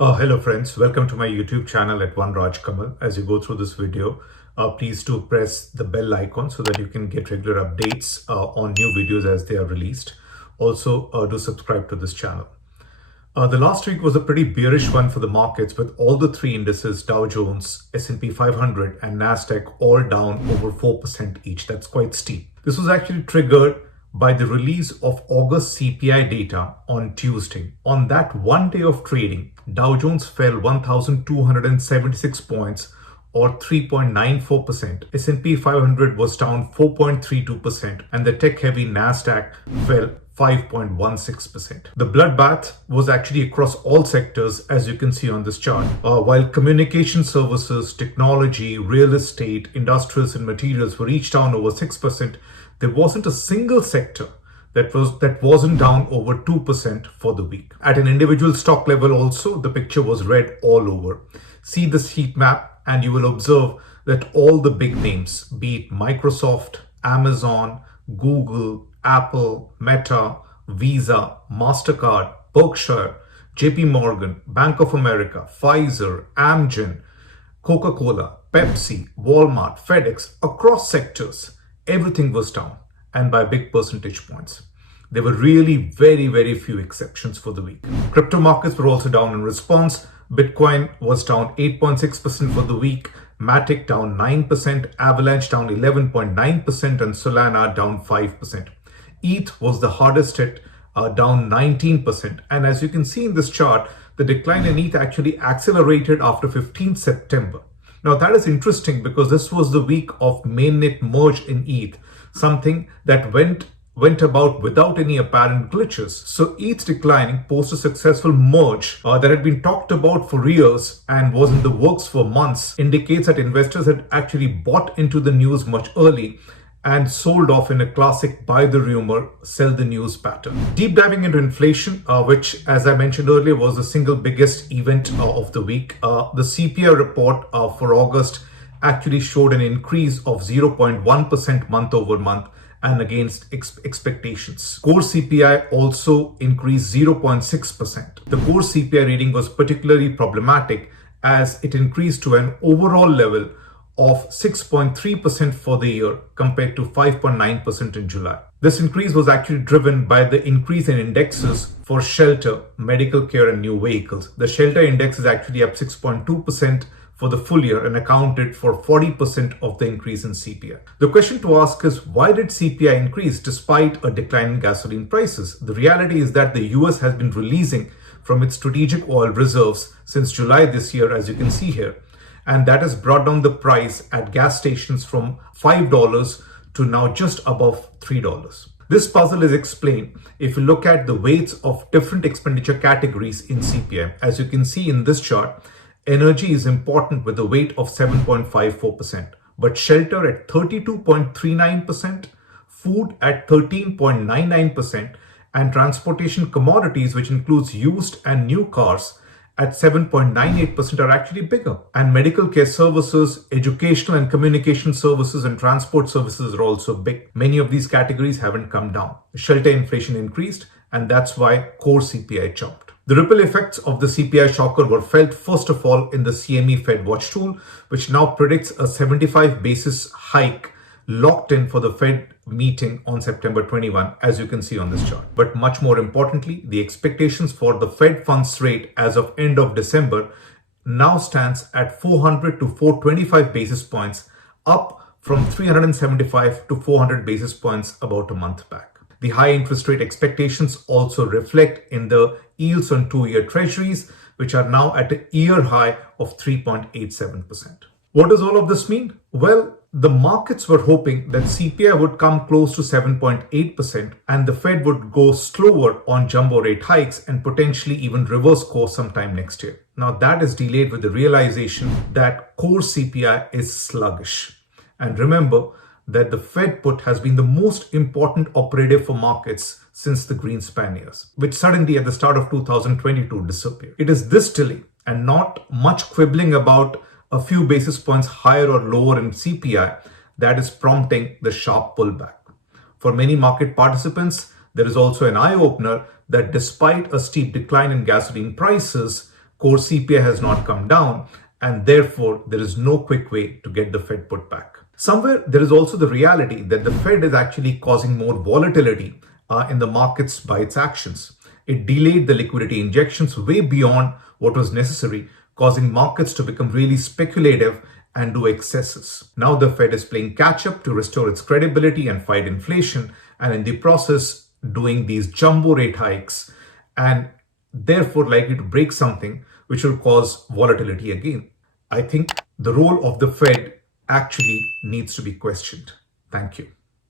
Hello friends, welcome to my YouTube channel at Raj Kamal. As you go through this video, please do press the bell icon so that you can get regular updates on new videos as they are released. Also, do subscribe to this channel. The last week was a pretty bearish one for the markets, with all the three indices, Dow Jones, SP 500 and NASDAQ, all down over 4% each. That's quite steep. This was actually triggered by the release of August CPI data on Tuesday. On that one day of trading, Dow Jones fell 1,276 points or 3.94%. S&P 500 was down 4.32% and the tech-heavy NASDAQ fell 5.16%. The bloodbath was actually across all sectors, as you can see on this chart. While communication services, technology, real estate, industrials and materials were each down over 6%, there wasn't a single sector that wasn't down over 2% for the week. At an individual stock level also, the picture was red all over. See this heat map and you will observe that all the big names, be it Microsoft, Amazon, Google, Apple, Meta, Visa, MasterCard, Berkshire, JP Morgan, Bank of America, Pfizer, AMGN, Coca-Cola, Pepsi, Walmart, FedEx, across sectors, everything was down, and by big percentage points. There were really very few exceptions for the week. Crypto markets were also down in response. Bitcoin was down 8.6% for the week, MATIC down 9%, Avalanche down 11.9%, and Solana down 5%. ETH was the hardest hit, down 19%. And as you can see in this chart, the decline in ETH actually accelerated after 15th September. Now that is interesting because this was the week of Mainnet merge in ETH, something that went about without any apparent glitches. So ETH declining post a successful merge that had been talked about for years and was in the works for months indicates that investors had actually bought into the news much early and sold off in a classic buy the rumor, sell the news pattern. Deep diving into inflation, which as I mentioned earlier was the single biggest event of the week. The CPI report for August actually showed an increase of 0.1% month over month and against expectations. Core CPI also increased 0.6%. The core CPI reading was particularly problematic as it increased to an overall level of 6.3% for the year compared to 5.9% in July. This increase was actually driven by the increase in indexes for shelter, medical care and new vehicles. The shelter index is actually up 6.2% for the full year and accounted for 40% of the increase in CPI. The question to ask is, why did CPI increase despite a decline in gasoline prices? The reality is that the US has been releasing from its strategic oil reserves since July this year, as you can see here. And that has brought down the price at gas stations from $5 to now just above $3. This puzzle is explained if you look at the weights of different expenditure categories in CPI. As you can see in this chart, energy is important with a weight of 7.54%, but shelter at 32.39%, food at 13.99%, and transportation commodities, which includes used and new cars, at 7.98% are actually bigger. And medical care services, educational and communication services and transport services are also big. Many of these categories haven't come down. Shelter inflation increased, and that's why core CPI jumped. The ripple effects of the CPI shocker were felt first of all in the CME Fed Watch tool, which now predicts a 75 basis hike locked in for the Fed meeting on September 21, as you can see on this chart. But much more importantly, the expectations for the Fed funds rate as of end of December now stands at 400 to 425 basis points, up from 375 to 400 basis points about a month back. The high interest rate expectations also reflect in the yields on 2-year treasuries, which are now at a year high of 3.87%. What does all of this mean? Well, the markets were hoping that CPI would come close to 7.8% and the Fed would go slower on jumbo rate hikes and potentially even reverse course sometime next year. Now that is delayed with the realization that core CPI is sluggish. And remember that the Fed put has been the most important operative for markets since the Greenspan years, which suddenly at the start of 2022 disappeared. It is this delay and not much quibbling about a few basis points higher or lower in CPI that is prompting the sharp pullback. For many market participants, there is also an eye-opener that despite a steep decline in gasoline prices, core CPI has not come down, and therefore there is no quick way to get the Fed put back. Somewhere there is also the reality that the Fed is actually causing more volatility in the markets by its actions. It delayed the liquidity injections way beyond what was necessary, causing markets to become really speculative and do excesses. Now the Fed is playing catch up to restore its credibility and fight inflation, and in the process doing these jumbo rate hikes, and therefore likely to break something which will cause volatility again. I think the role of the Fed actually needs to be questioned. Thank you.